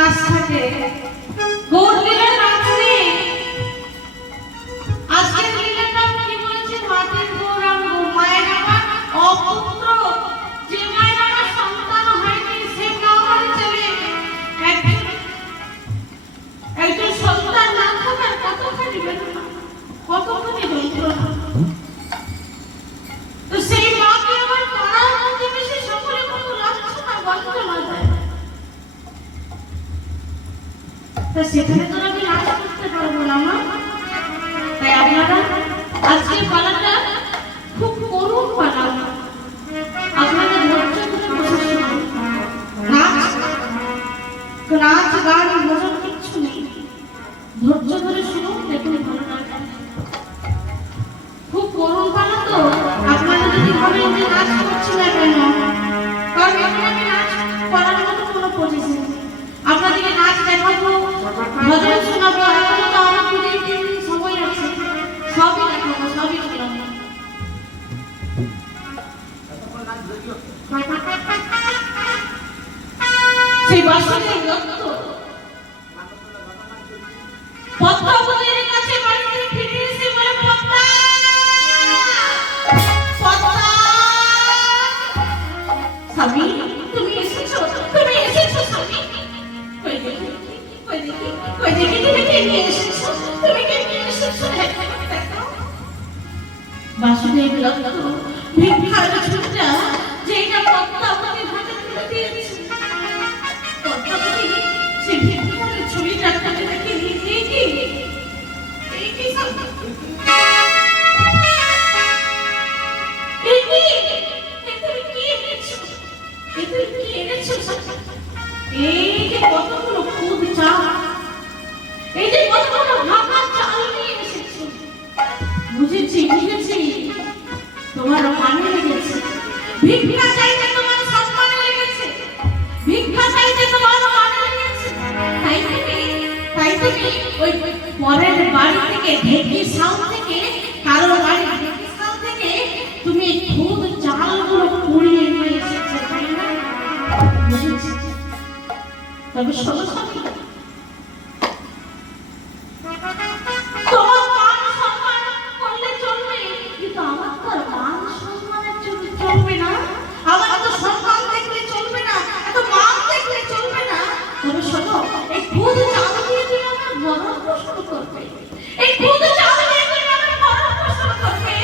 নাচ থাকে গৌর লীলার নাচ নেই। আজকের লীলার নাম কি বলেছে? মাটির গৌরাঙ্গ, মায়ের আমার অপুত্র, যে মায়ের আমার সন্তান হয়নি সে না হলে চলে। একজন সন্তান না থাকার কতখানি বেদনা, কতখানি যন্ত্রণা। তো সেই মাকে আমার পাড়ার মধ্যে বেশি সকলে কত লাঞ্ছনা বঞ্চনা দেয়। তা সেখানে তো আমি নাচ করতে পারবো না মা। তাই আপনারা আজকের পালাটা খুব করুণ পালা, আপনাদের ধৈর্য ধরে বসে শুনুন। নাচ গান ভজন কিচ্ছু নেই, ধৈর্য ধরে শুনুন, দেখুন ভালো লাগবে। খুব করুণ পালা তো, আপনারা যদি ভাবেন যে নাচ করছি না কেন, কারণ এখানে আমি নাচ করার মতো কোনো পজিশন, আপনাদেরকে নাচ দেখাবো, ভজন শোনাবো, এখনো তো আমার 2-3 দিন সময় আছে, সবই দেখাবো, সবই শোনাবো। সেই বাসনের দত্ত পদ্মাবতীর কাছে বাড়িতে ফিরে এসে বলে, পদ্মা পদ্মা স্বামী তুমি এসেছো, তুমি এসেছো স্বামী। কই দেখি কই দেখি কই দেখি তুমি কে নিয়ে এসেছো, তুমি কে নিয়ে এসেছো? বাসুদেব দত্ত ভিক্ষার ঝুড়িটা যেটা পদ্মাবতীর হাতে তুলে দিয়েছে, পদ্মাবতী সে ভিক্ষার ঝুড়িটা হাতে রেখে এই কি এই যে কতগুলো খুদ চাল, এই যে কতগুলো ভাঙা চাল নিয়ে এসেছো। বুঝেছি বুঝেছি, তোমার মানে লেগেছে, ভিক্ষা চাইতে তোমার সম্মানে লেগেছে, ভিক্ষা চাইতে তোমার মানে লেগেছে। তাই তুমি ওই পরের বাড়ি থেকে, ঢেকির সাউ থেকে, কারো বাড়ি ঢেকির সাউ থেকে তুমি খুদ চালগুলো কুড়িয়ে নিয়ে এসেছো, তাই না? বুঝেছি। তবে শোনো স্বামী, তোমার মান সম্মান করলে চলবে, কিন্তু আমার তো মান সম্মানের জন্য চলবে না, আমার তো সম্মান দেখলে চলবে না, এত মান দেখলে চলবে না। তবে শোনো, এই খুদ চাল দিয়ে তুমি আমার ভরণ পোষণ করবে, এই খুদ চাল দিয়ে তুমি আমার ভরণ পোষণ করবে,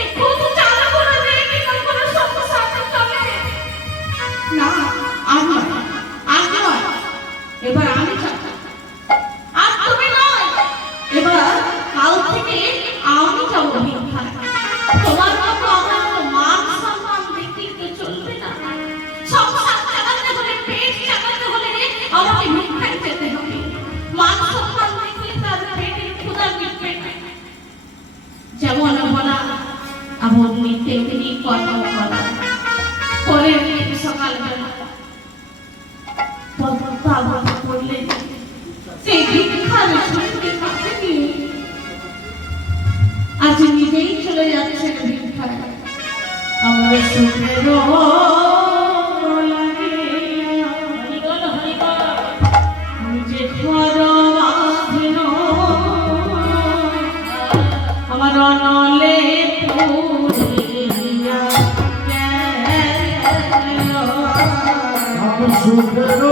এই খুদ চাল করে দিয়ে কি কোনো সংসার চলে না? আর নয়, এবার আমি চাই, আর তুমি নয়, এবার কাল থেকে আমি যাবো ভিক্ষা। তোমার মতো আমার মান সম্মান দেখতে চলবে না, সংসার চালাতে হলে, পেট চালাতে হলে আমাকে ভিক্ষায় যেতে হবে। মান সম্মান দেখলে তার পেটের ক্ষুধা মিটবে না। যেমন বলা আমার নিতে তিনি কথা বলা, পরের দিন সকালবেলা পদ্মাবতী বললেন, সেই ভিক্ষার ঝুড়িকে কাছে নিয়ে আজ নিজেই চলে যাচ্ছেন ভিক্ষায়। আমার সুখের লাগে যে ঘর বাঁধল আমার অনলে পুরিয়া গেল, আমার সুখের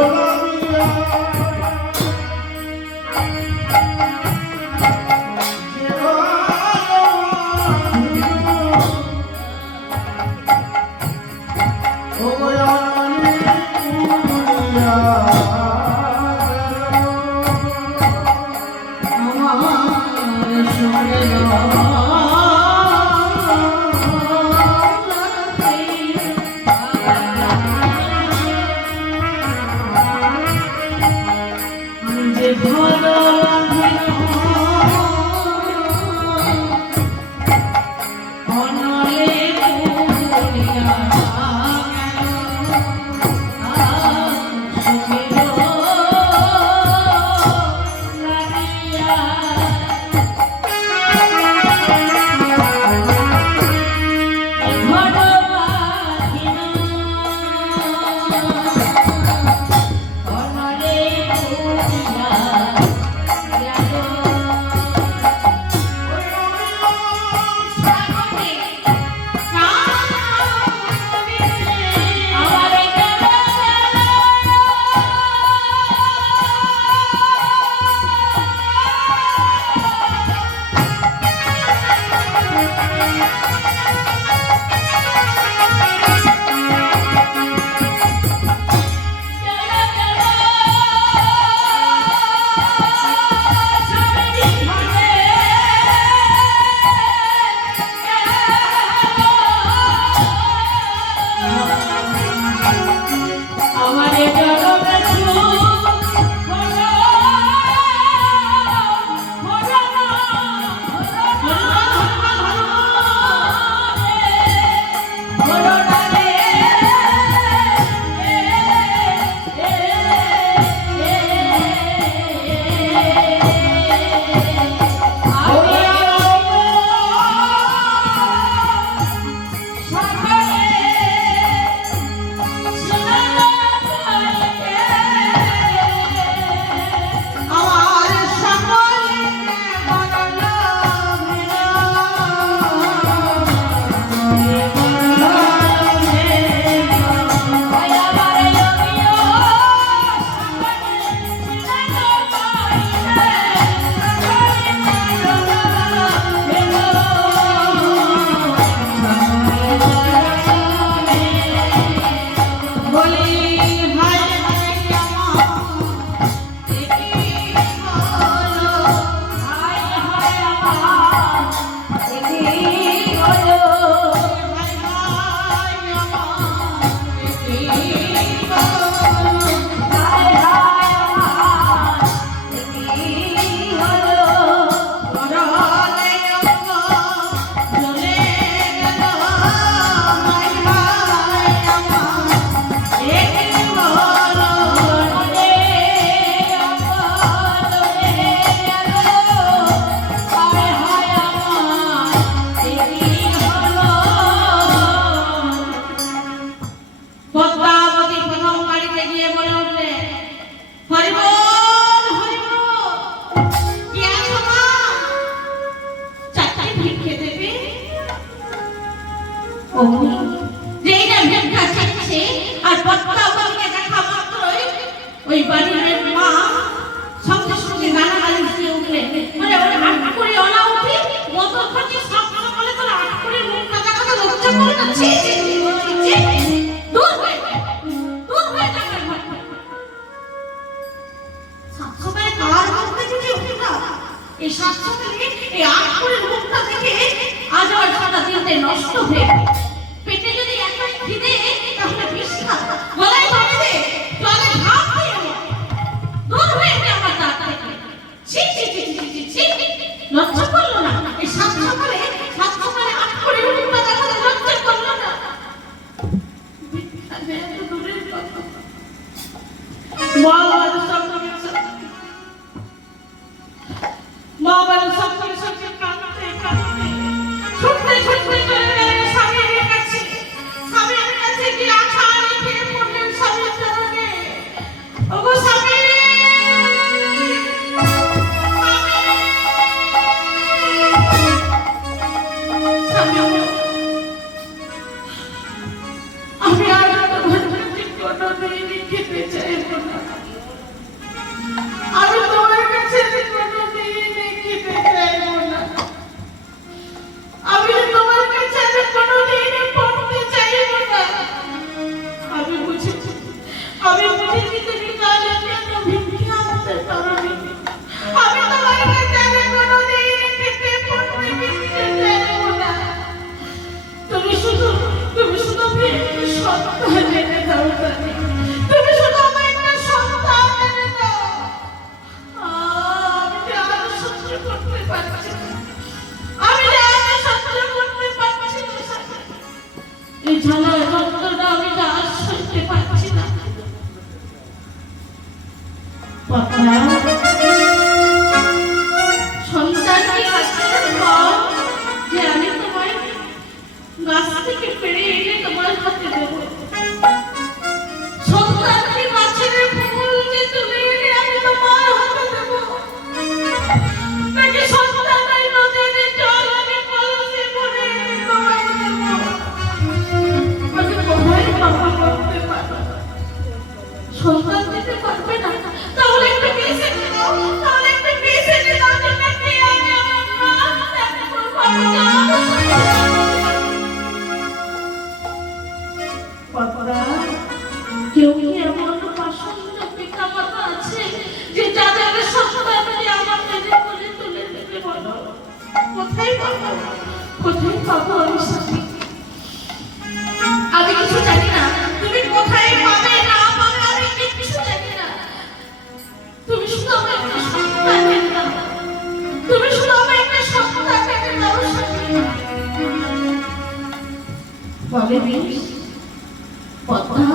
এই সাত সকালে এই আটপুরের মুখটা থেকে আজ আর সারা দিনটা নষ্ট হয়ে গেল। পেটে যদি একবার খিদে তাহলে বিষ খা, গলায় ধরে দে, জলে ঝাঁপ দিয়ে দূর হয়ে নে আমার দাঁত থেকে। ছি ছি ছি ছি ছি ছি, লজ্জা করলো না? এই সাত সকালে আটপুরের মুখটা দেখাতে লজ্জা করলো না? দূরের কথা মা বাবার সঙ্গে সঙ্গে কাঁদতে কাঁদতে ছুটতে ছুটতে চলে গেলেন স্বামীর কাছে। স্বামীর কাছে গিয়ে আশা রেখে পড়লেন স্বামীর চরণে। ওগো স্বামী, আমি আর তোমার কাছে কোনোদিনই খেতে চাইব না। আমি তোমার কাছে কোনোদিনই খেতে চাইব না। আমি তোমার কাছে কোনোদিনই পড়তে চাইব না। আমি বুঝেছি তুমি কাজের জন্য ভিক্ষা আনতে পারোনি। আমি তোমার কাছে কোনোদিন খেতে পড়তে ভিক্ষা চাইব না। তুমি শুধু একটা সন্তান এনে দাও জানি। তুমি শুধু আমার একটা সন্তান এনে দাও। আমি আর সহ্য করতে পারছি না। এই ঝালার যন্ত্রণা আমি আর সইতে পারছি না। সন্তানকে কাছে দাও যে আমি তোমায় গাছ থেকে পেড়ে এনে তোমার হাতে দেব। সন্তানকে গাছের ফুল যে তুলে এনে আমি তোমার হাতে দেব। নাকি সন্তানের নদীর জল আমি কলসে ভরে এনে তোমায় দেব। আমি কোথায় বাবা করতে পারবো? সন্তান দিতে পারবে না? তাহলে একটু বেঁচে দাও, তাহলে একটু বেঁচে দাও। নাকি আমি আমার মা দেখো বাবা। কেউ কি এমন পাষণ্ড পিতা মাতা আছে যে যাদের সন্তানকে আমার কাছে কোলে তুলে দেবে? বলো, কোথায় পাবো? কোথায় পাবো আমি স্বামী? আমি কিছু জানি না। তুমি কোথায় পাবে না পাবে আমি কিছু জানি না। তুমি শুধু আমার একটা সন্তান এনে দাও। তুমি শুধু আমার একটা সন্তান এনে দাও স্বামী। বলে বেশ পদ্মা,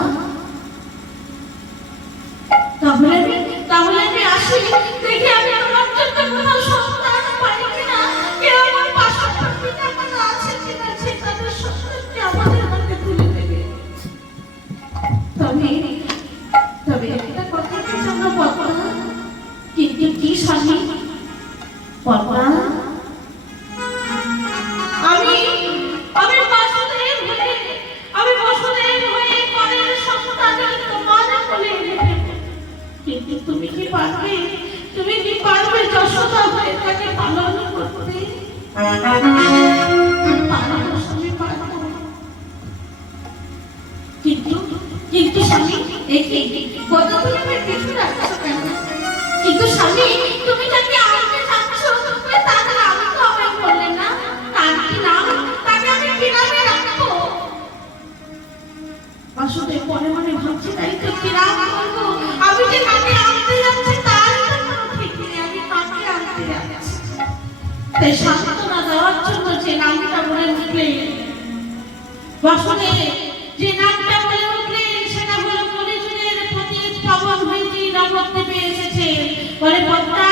তাহলে আমি আসি। দেখি আমি তোমার জন্য কোথাও সন্তান পাই কিনা। কেউ আমার পাশে পিতা মাতা আছে কিনা, সে তাদের সন্তানকে আমাদের হাতে তুলে দেবে। তবে একটা কথা কি জানো পদ্মা? কিন্তু কি স্বামী? পদ্মা, কিন্তু তুমি কি পারবে যশোদা হয়ে তাকে পালন করতে? কিন্তু স্বামী, কত তুমি আমার পিছু রাখছো কেন? কিন্তু স্বামী, তুমি যাকে আনতে চাচ্ছ তার নাম তো আমায় বললে না। তার কি নাম? তাকে আমি কি নামে রাখবো? আসলে পরে মনে ভাবছি তাই তো কি নাম বলবো। আমি যে তাকে আনতে যাচ্ছি তার কোনো ঠিক নেই। আমি তাকে আনতে যাচ্ছি, তাই সান্ত্বনা দেওয়ার জন্য যে নামটা বলে উঠলেন বাসনে, যে নামটা বলে উঠলেন সেটা হলো কলিযুগের পতিত পাবন হয়ে যে জগৎ দেবে এসেছে। বলে পদ্মা,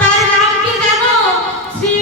তার নাম কি জানো? শ্রী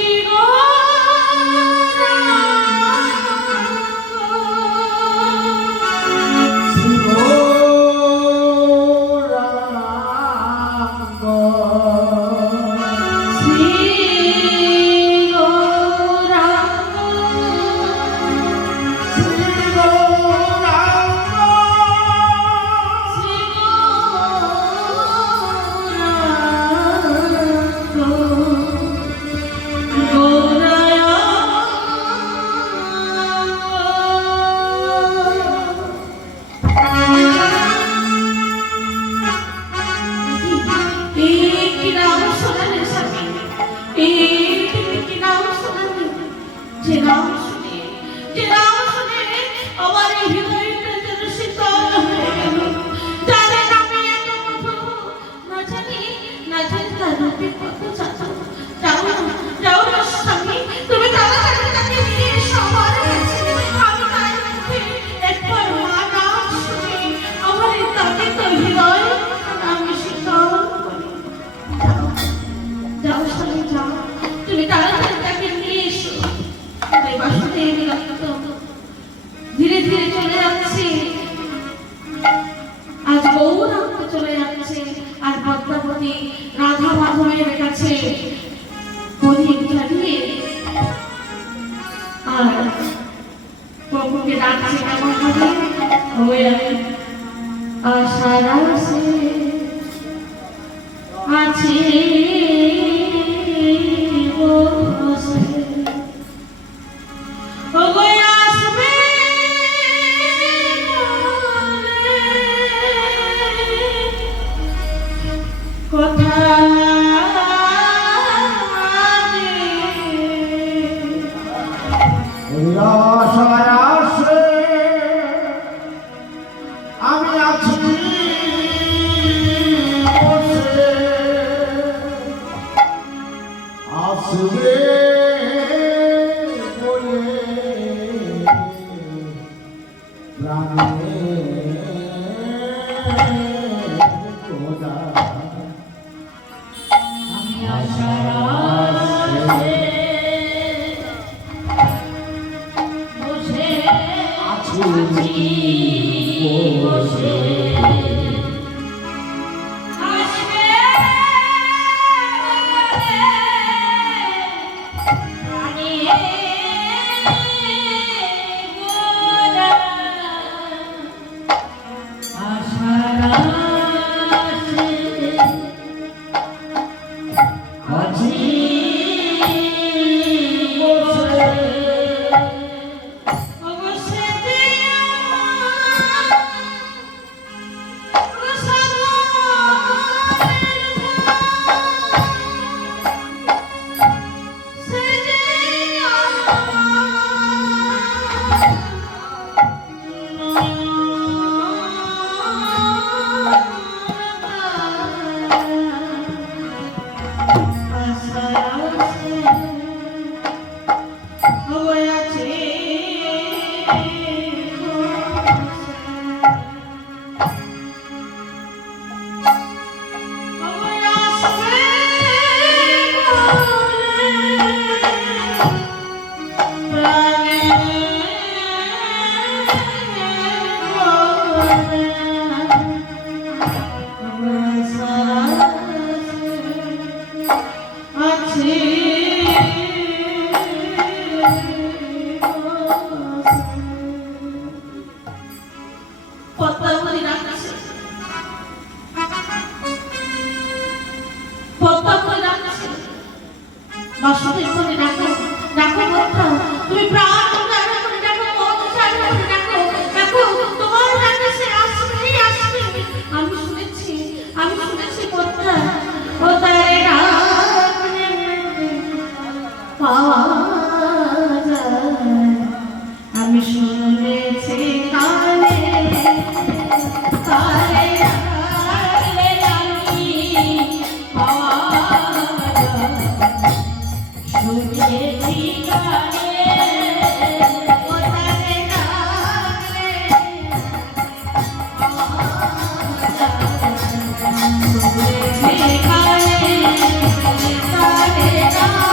ভগবতী রাধা মাধবের কাছে প্রদীপ জ্বালিয়ে আর প্রভুকে ডাকছে কেমন ভাবে, ওই আশার আশে আছে বসে, ওগো আসবে আমি আছি আসবে বলে প্রাণে খোদা আমি আশার আশে বসে আছি বসে আসবে প্রাণে গোরা আশার আশে আছি বসে অবশ্যই পদ্মাবতী ডাকছে, পদ্মাবতী ডাকছে, বাসুদেব বলে ডাকো, ডাকো পদ্মা, তুমি প্রাণ উজাড় করে ডাকো, মন উজাড় করে ডাকো, ডাকো, তোমার ডাকে সে আসবেই আসবে। আমি শুনেছি পদ্মা, ও তারে ডাকলে পাওয়া যায়। আমি শুনেছি কানে তারে ডাকলে আমি পাওয়া যায়। শুনেছি কানে ও তারে ডাকলে পাওয়া যায়। শুনেছি কানে তারে ডাকলে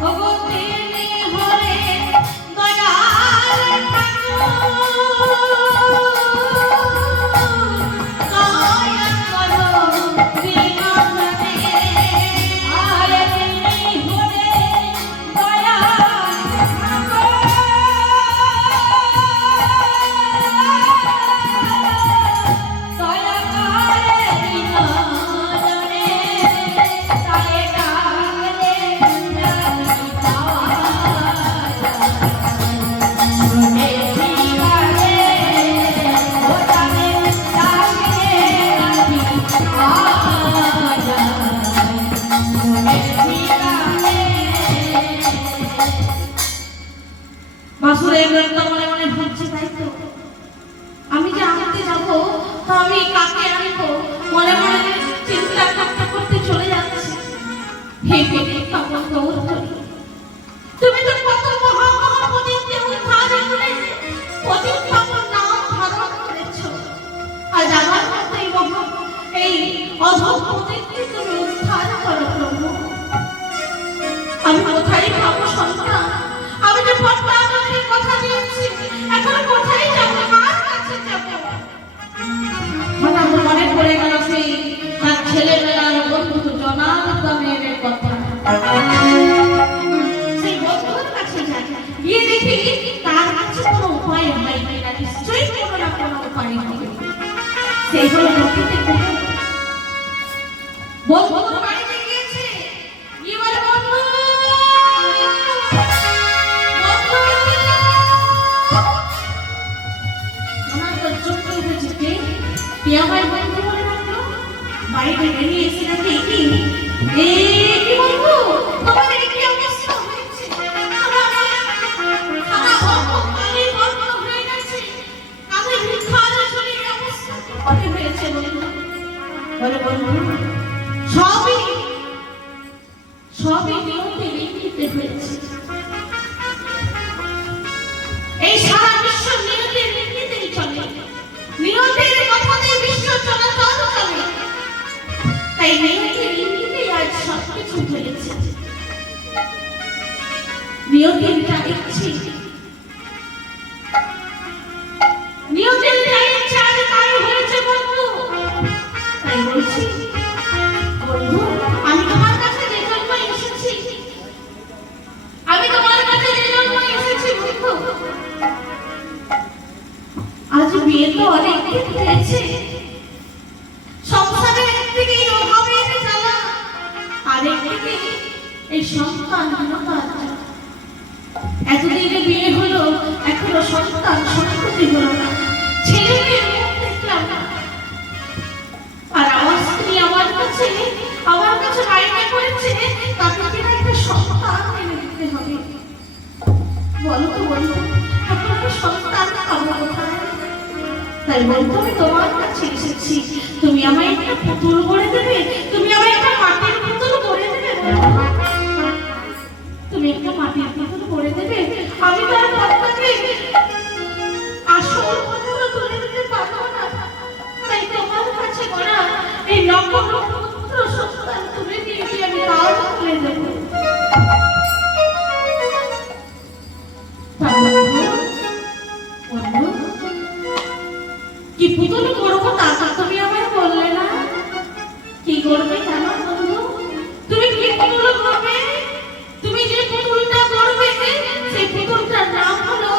ভগবতী হরে দয়াল দয়া করো বিনাশনে, আর তিনি হরে দয়াল দয়া করে বিনাশনে, তারে ডাকলে জানি পাওয়া যায়। শুনেছি কানে ও তারে ডাকলে জানি পাওয়া যায়। শুনেছি কানে বাসুদেব তো মনে মনে ভাবছে, তাই তো আমি যে আনতে যাবো, তো আমি কাকে আনবো, মনে মনে চিন্তা করতে করতে চলে যাচ্ছে। হে প্রদীপ পাবন গৌরী, তুমি তো কত মহা মহা প্রদীপকে উদ্ধার করে প্রদীপ পাবন নাম ধারণ করেছো, আজ আমার মতো এই অধম প্রদীপকে তুমি উদ্ধার করো প্রভু। আমি কোথায় পাবো সন্তান, আমি যে পড়ে গেল সেই তার ছেলেবেলার বন্ধু জনার্দনের কথা। সেই বন্ধুর কাছে যাই, গিয়ে দেখি তার কাছে কোনো উপায় হয় কিনা, নিশ্চয়ই কোনো না কোনো উপায় হবে। সেই হলো বন্ধুতে বন্ধুর বাড়িতে গিয়েছে, গিয়ে বলে বন্ধু আমার বন্ধু বলে রাখলো, বাড়িতে বেরিয়ে এসে দেখে কি কি বন্ধু তোমাদের কি অবস্থা হয়েছে, সারা অপকালে বন্ধ হয়ে গেছে, কাছে ভিক্ষার শরীর অবস্থা কি হয়েছে বন্ধু? বলে বন্ধু সবই নিয়তে লিখিতে হয়েছে। এই সারা বিশ্ব নিয়তে লিখিতেই চলে, নিয়তের কথাতে বিশ্ব চলাচল চলে, তাই নিয়তের ইঙ্গিতেই আজ সবকিছু হয়েছে। নিয়তের যা ইচ্ছে, নিয়তের যা ইচ্ছে আজ তাই হয়েছে বন্ধু। তাই বলছি বন্ধু, আমি তোমার কাছে যে জন্য এসেছি, আমি তোমার কাছে যে জন্য এসেছি বন্ধু, আজ বিয়ে তো অনেক দিন হয়েছে, সংসারে একদিকে অভাবের জ্বালা, আরেকদিকে এই সন্তানহীনতার জ্বালা। এতদিনে বিয়ে হলো, এখনো সন্তান সন্ততি হলো না, ছেলে মেয়ের মুখ দেখলাম না। আর আমার স্ত্রী আমার কাছে বায়না করেছে তাকে কিনা একটা সন্তান এনে দিতে হবে। বলো তো বন্ধু, এখন আমি সন্তান পাবো কোথায়? তাই বন্ধু আমি তোমার কাছে এসেছি, তুমি আমায় একটা পুতুল করে দেবে, তুমি আমায় একটা মাটির পুতুল করে দেবে, তুমি একটা মাটির পুতুল করে দেবে, আমি তার কর্তাকে আসল পুতুল তুলে দিতে পারবো না। তাই তোমার কাছে করা এই নকল পুত্র সন্তান তুলে দিয়ে আমি তার তুলে দেবো। কি পুতুল করবো তা তুমি আমায় বললে না, কি করবে জানো বন্ধু? তুমি কি পুতুল করবে? তুমি যে পুতুলটা করবে সেই পুতুলটার নাম হলো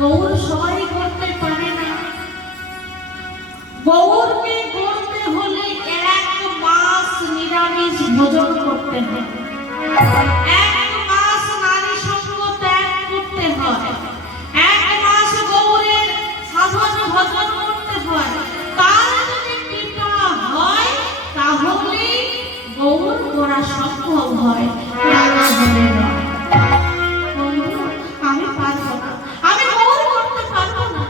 গৌর সবাই করতে পারে না। গৌরকে করতে হলে 1 মাস নিরামিষ ভোজন করতে হয়, 1 মাস নারী সঙ্গ ত্যাগ করতে হয়, 1 মাস গৌরের সাধন ভজন করতে হয়। তার যদি কৃপা হয় তাহলে গৌর করা সম্ভব হয়, না হলে নয়। আমি পারবো না, আমি গৌর করতে পারবো না।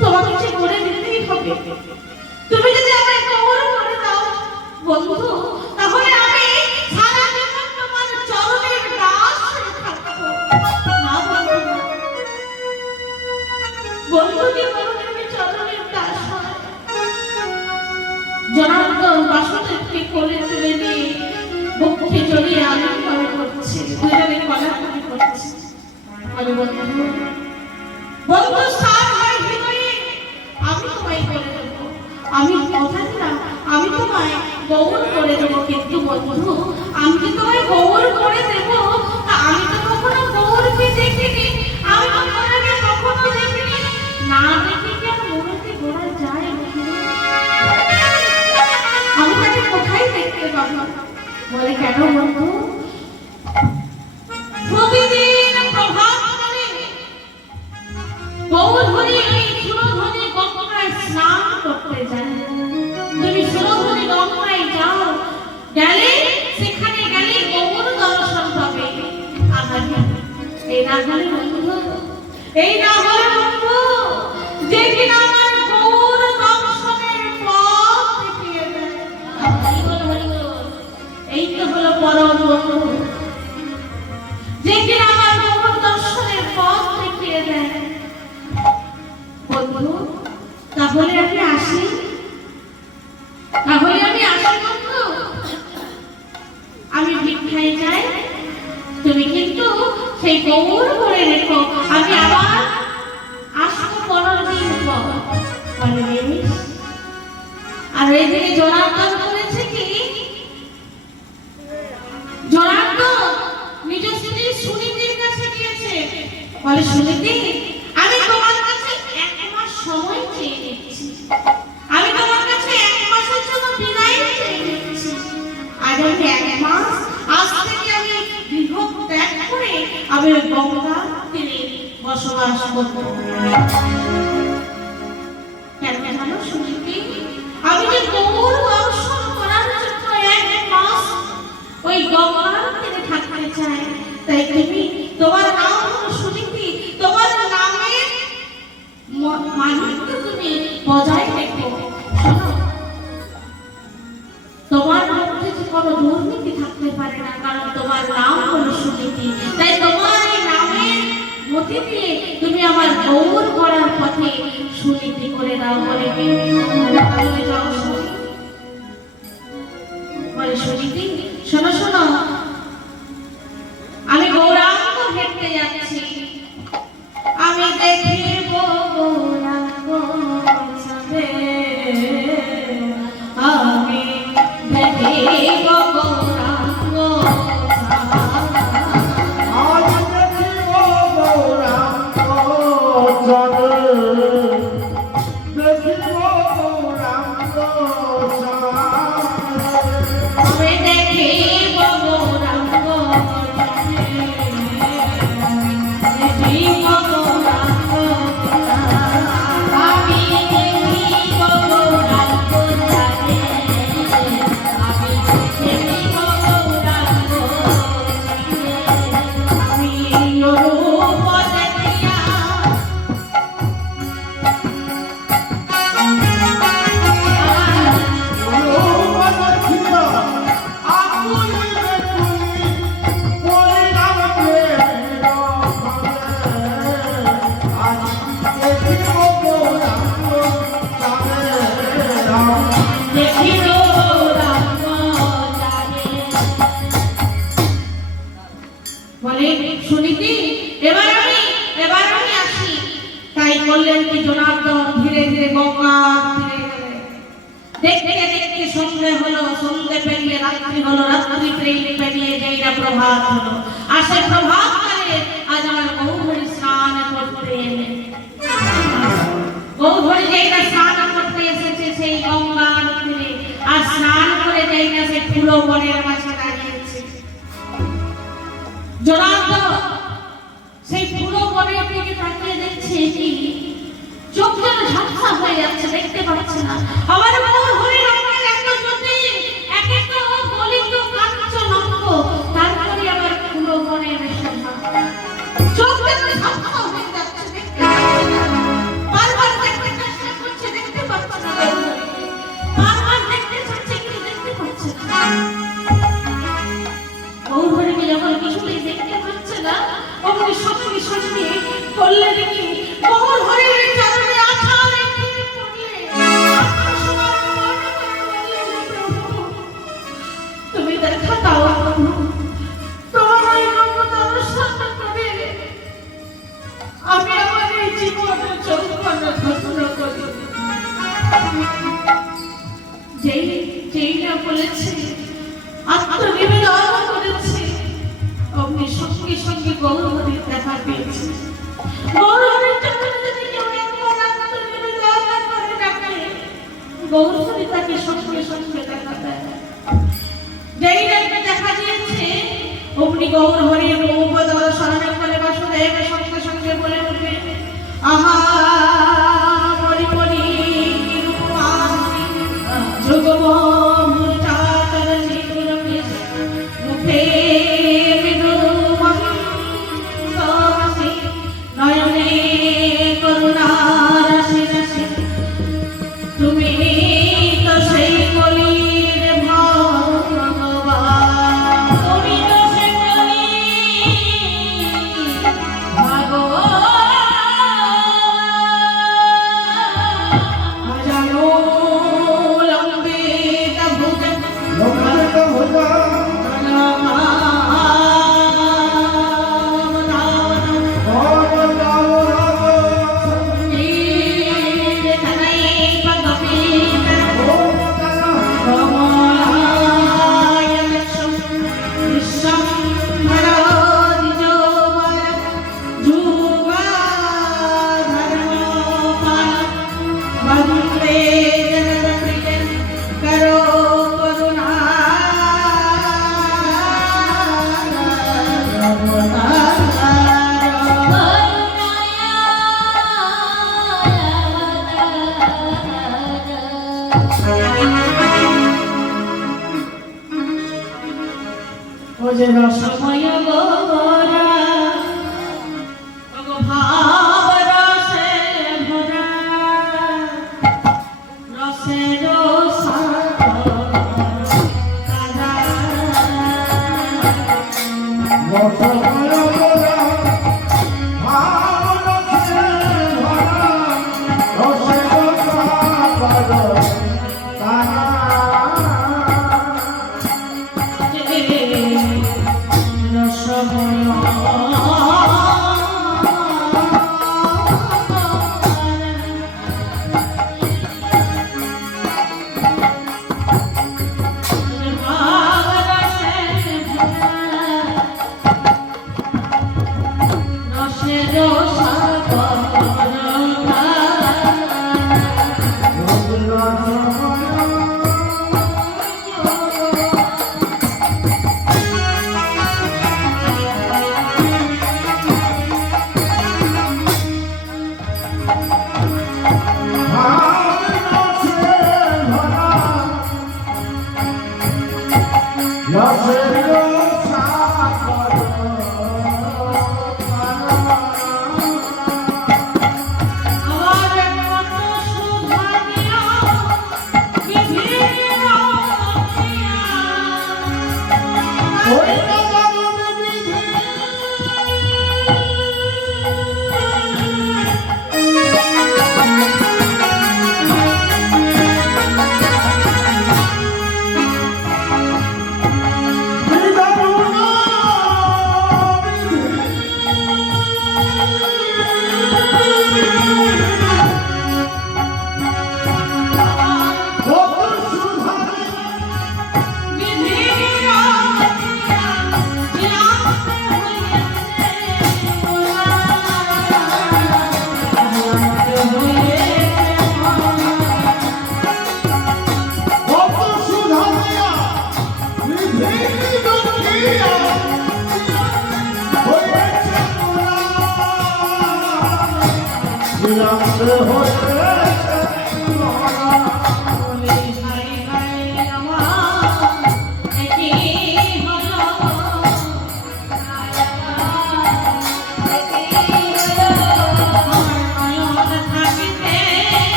তোমাকে যে করে দিতেই হবে। তুমি যদি আমায় গৌর করে দাও বন্ধু, তাহলে আমি সারা জীবন তোমার চরণের দাস হয়ে থাকবো। না বন্ধু, বন্ধুকে কোনোদিনই চরণের দাস হয়। জনার্দন বাসুদেবকে কোলে তুলে নিয়ে বুকে জড়িয়ে আলিঙ্গন করছে, দুজনে কলাকুলি করছে। বলে বন্ধু, বন্ধু সার হয় হৃদয়ে, আমি তোমায় করে দেবো, আমি কথা দিলাম আমি তোমায় গৌর করে দেবো। কিন্তু বন্ধু, আমি কি তোমায় গৌর করে দেবো, তা আমি তো কখনো গৌরকে দেখিনি, আমি তো তোমাকে কখনো দেখিনি, না দেখে কি আর মনকে গোড়া যায়? আমি তাকে কোথায় দেখতে পাবো? বলে কেন বন্ধু? প্রতিদিন প্রভাত কালে যাও, গেলে সেখানে গেলে গৌর দর্শন পাবে। আহারে, এই না হলে বন্ধু, এই না হলে বন্ধু, যে কিনা আমার গৌর দর্শনের পথ দেখিয়ে দেয়। এই তো হলো পরম বন্ধু, যে কিনা আমার গৌর দর্শনের পথ দেখিয়ে দেয়। বন্ধু, তাহলে আমি আসি, তাহলে আমি আসি বন্ধু, আমি ভিক্ষায় যাই, তুমি কিন্তু সেই গৌর করে রেখো, আমি আবার আসবো 15 দিন পর। বলে বেশ। আর এদিকে জনার্দন করেছে কি, জনার্দন নিজ স্ত্রী সুনীতির কাছে গিয়েছে। বলে সুনীতি, আমি তোমার কাছে 1 মাস সময় চেয়ে নিচ্ছি, আমি তোমার কাছে 1 মাসের জন্য বিদায় চেয়ে নিচ্ছি। আজ আমি 1 মাস, আজ থেকে আমি গৃহ ত্যাগ করে আমি গঙ্গার তীরে বসবাস করব। কেন জানো সুনীতি, আমি যে গৌর দর্শন করার জন্য 1 মাস ওই গঙ্গার তীরে থাকতে চাই। তাই তুমি, তোমার নাম হলো সুনীতি, তোমার নামের মানিকটা তুমি বজায় রেখো। শোনো, তোমার মধ্যে যে কোনো দুর্নীতি থাকতে পারে না, কারণ তোমার নাম হলো সুনীতি। তাই তোমার এই নামের মধ্যে দিয়ে তুমি আমার গৌর করার পথে সুনীতি করে দাও। বলে তাহলে যাও সুনীতি। বলে সুনীতি, শোনো শোনো, আমি গৌরাঙ্গ হেঁটে যাচ্ছি, আমি দেখিব গৌরাঙ্গ ছাড়ে, আমি দেখিব গৌরাঙ্গ আজ দেখিব গৌরাঙ্গ চলে, দেখিব গৌরাঙ্গ চলে। আমি দেখিব গৌরাঙ্গ দেখিব গৌরাঙ্গ, আমি দেখিব গৌরাঙ্গ ছাড়ে, আমি দেখিব গৌরাঙ্গ, আমি রূপ দেখিয়া দেখিব গৌরাঙ্গ ছাড়ে। বলে সুনীতি, এবার আমি আসি। তাই বললেন কি জনার্দন ধীরে ধীরে গঙ্গার তীরে গেলেন। দেখতে দেখতে সন্ধ্যে হলো, সন্ধ্যে পেরিয়ে রাত্রি হলো, রাত্রি পেরিয়ে যেই না প্রভাত হলো। আর সেই প্রভাত কালে আজ আমার গৌরহরি স্নান করতে এলেন। গৌরহরি যেই না স্নান করতে এসেছে সেই গঙ্গার তীরে, আর স্নান করে যেই না সেই ফুলো বনের মাঝে দাঁড়িয়েছে। জনার্দন সেই ফুলো বনের দিকে তাকিয়ে দেখছে, কি চোখ যেন ঝাপসা হয়ে যাচ্ছে, দেখতে পাচ্ছে না। আমার গৌরহরি রঙের একটা জ্যোতি, এক একটা গলিত কাঞ্চন অঙ্গ, তারপরে আবার ফুলো বনের শোভা। চোখ যেন ঝাপসা হয়ে যাচ্ছে, দেখতে পাচ্ছে না। বারবার দেখতে চেষ্টা করছে, দেখতে পাচ্ছে না। বারবার দেখতে চাচ্ছে, কিন্তু দেখতে পাচ্ছে না। গৌরহরিকে যখন কিছুতেই দেখতে পাচ্ছে না, অমনি সঙ্গে সঙ্গে করলে দেখি গৌরহরির চরণে আছাড় রেখে পড়লে আত্মসমর্পণ করে বললেন, প্রভু তুমি দেখা দাও, প্রভু তোমার ওই রূপ দর্শন করে আমি আমার এই জীবনের যৌবন ধন্য করি। যেই না বলেছে, আত্মনিবেদন করেছে, অমনি সঙ্গে সঙ্গে গৌরহরির দেখা পেয়েছে। গৌরহরির চরণে যদি কেউ একবার আত্মনিবেদন করে ডাকে, গৌরহরি তাকে সঙ্গে সঙ্গে দেখা দেয়। যেই ডাকে দেখা দিয়েছে, অমনি গৌরহরির রূপ দর্শন করে বাসুদেব সঙ্গে সঙ্গে বলে উঠবে, আহা মরি মরি রূপমানি যুগম মূর্ছা যে রসময় গোরা ভাব রসে ভরা রসের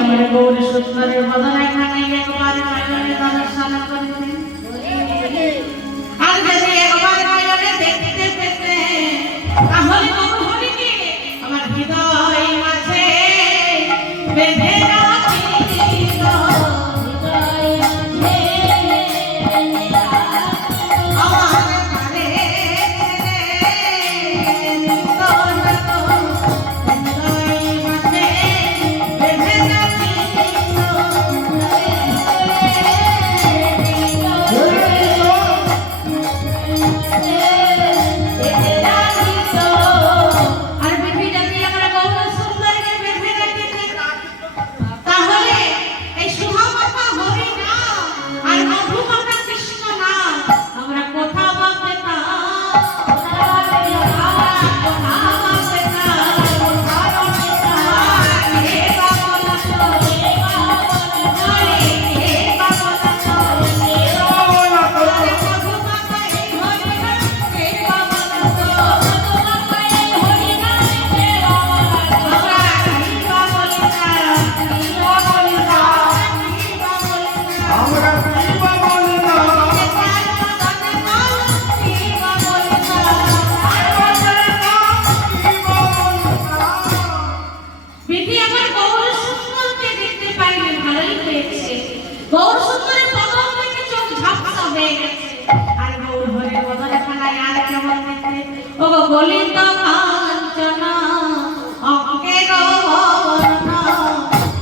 আমার গৌরী সুন্দরের বদন এখানে একবার নয়নে দর্শন করিতে আর যদি একবার নয়নে দেখতে পেতে তাহলে গৌরীকে আমার হৃদয় মাঝে বেঁধে রাখিত হৃদয় মাঝে আমার ঘরে গৌর গলিত কাঞ্চন অঙ্কের বর্ণ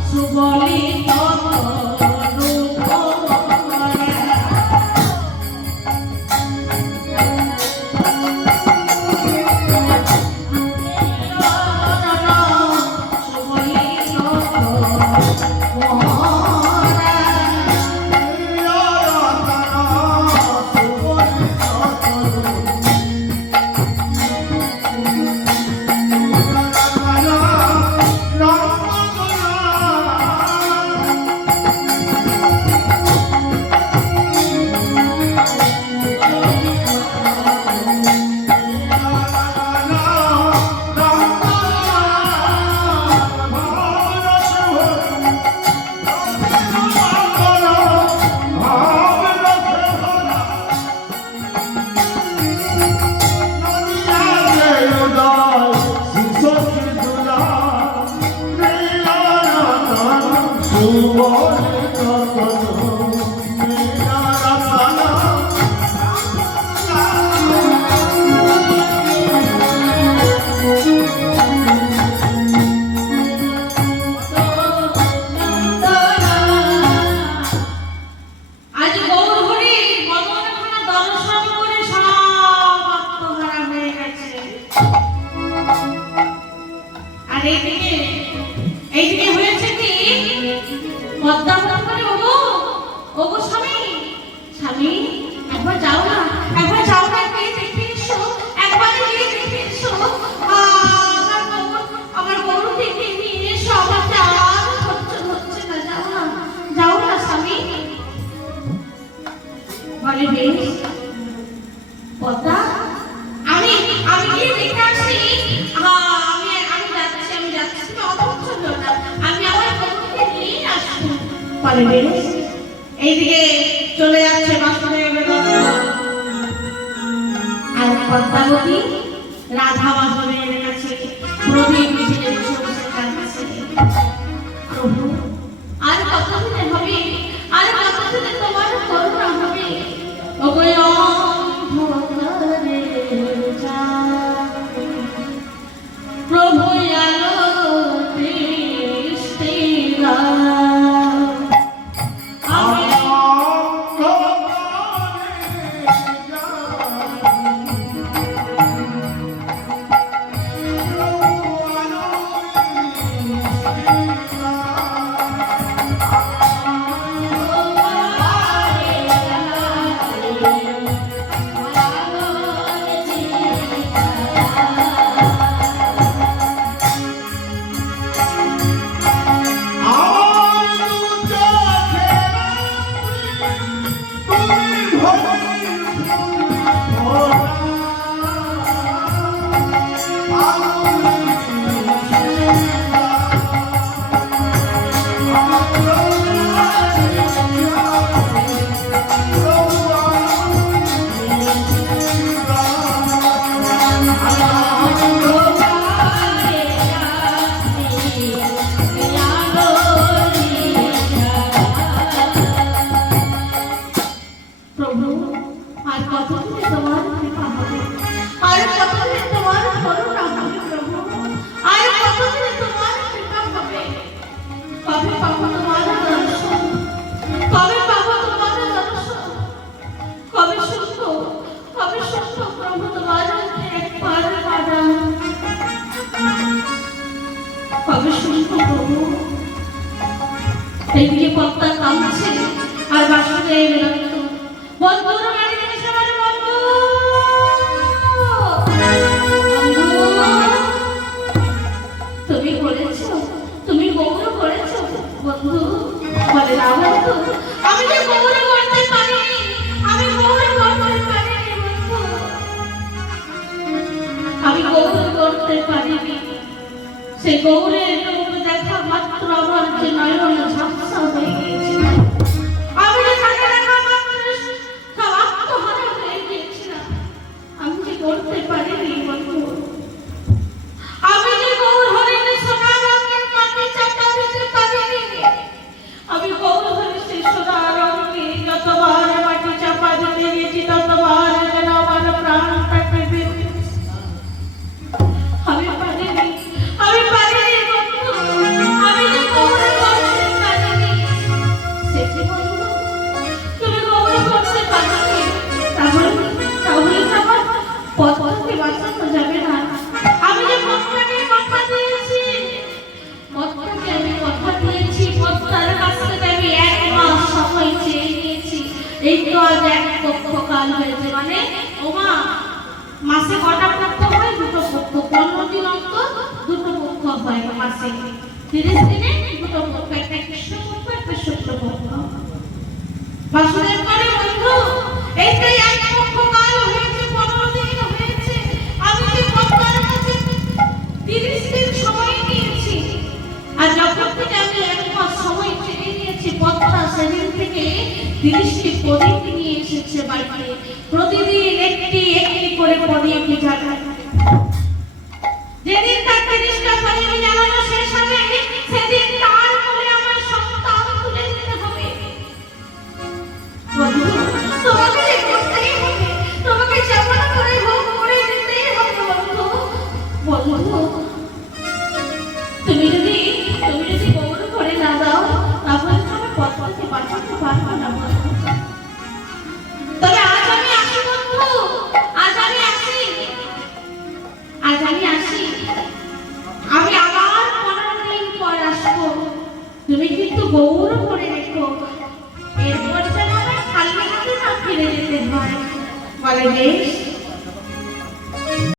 সুবলিত রূপ করে। আজ গৌর হরি মদনখানা দর্শন করে সব আত্মহারা হয়ে গেছে। আর এইদিকে হয়েছে কি পদ্মাবত করে ওগো ওগো স্বামী স্বামী একবার যাও না গিয়ে দেখে এসো, একবার গিয়ে দেখে এসো আমার গরু দেখে নিয়ে এসো, আমার আর হচ্ছে না, যাও না স্বামী। বলে বেশ পদ্মা আমি গিয়ে দেখে আসি, আমি যাচ্ছি তুমি অধৈর্য হও না, আমি আমার গরুকে নিয়ে আসবো। বলে বেশ। এইদিকে চলে যাচ্ছে বাসুদেব দত্ত আর পদ্মাবতী রাধা মাধবের কাছে প্রদীপ ঝেড়ে বসে বসে কাঁদছে। প্রভু আর কতদিনে হবে, আর কতদিনে তোমার করুণা হবে? ওগো অন্ধকারে যাবে প্রভু আলোতে স্থিরা। এইদিকে পদ্মা কাঁদছে আর বাসুদেব দত্ত বন্ধুর বাড়ি থেকে সবাই বন্ধু তুমি করেছো, তুমি গৌর করেছো বন্ধু? বলে না বন্ধু, আমি যে গৌর করতে পারিনি, আমি গৌর করতে পারিনি বন্ধু, আমি গৌর করতে পারিনি। সে গৌরের রূপ দেখা মাত্র আমার যে নয়ন ঝাপসা হয়ে গিয়েছিল, আমি যে তাকে দেখা মাত্র সব আত্মহারা হয়ে গিয়েছিলাম। আমি যে করতে পারিনি বন্ধু, আমি যে গৌর হরিণের সোনা রঙের মাটি চাপা দিতে পারিনি, আমি গৌর হরিণের সেই সোনা রঙে যতবার মাটি চাপা দিতে গেছি ততবার যেন আমার প্রাণটা কেঁপে উঠেছে। এই তো আজ এক পক্ষ কাল হয়েছে, মানে ওমা মাসে কটা পক্ষ হয়? দুটো পক্ষ। 15 দিন অন্তর দুটো পক্ষ হয় মাসে। 30 দিনে দুটো পক্ষ, একটা কৃষ্ণ পক্ষ একটা শুক্ল পক্ষ। বাসুদেব করে বন্ধু, এই তো এক পক্ষ কাল হয়েছে, 15 দিন হয়েছে, আমি যে পদ্মার কাছে 30 দিন সময় নিয়েছি, আর যখন থেকে আমি এক মাস সময় চেয়ে নিয়েছি পদ্মা সেদিন থেকে 30টি প্রদীপ নিয়ে এসেছে বাড়িতে। প্রতিদিন একটি একটি করে প্রদীপ জ্বালায়। যেদিন তার 30টা প্রদীপ জ্বালানো শেষ হবে সেদিন তার কোলে আমার সন্তান তুলে দিতে হবে। বন্ধু, তোমাকে যে করতেই হবে, তোমাকে যেমন করে হোক করে দিতেই হবে বন্ধু। বন্ধু, তুমি যদি গৌর করে না দাও তাহলে তুমি পদ্মাকে বাঁচাতে পারবে না বন্ধু। তবে আজ আমি আসি বন্ধু, আজ আমি আসি। আমি আবার 15 দিন পর আসবো। তুমি কিন্তু গৌর করে রেখো, এরপর যেন আমার খালি হাতে না ফিরে যেতে হয়। বলে বেশ।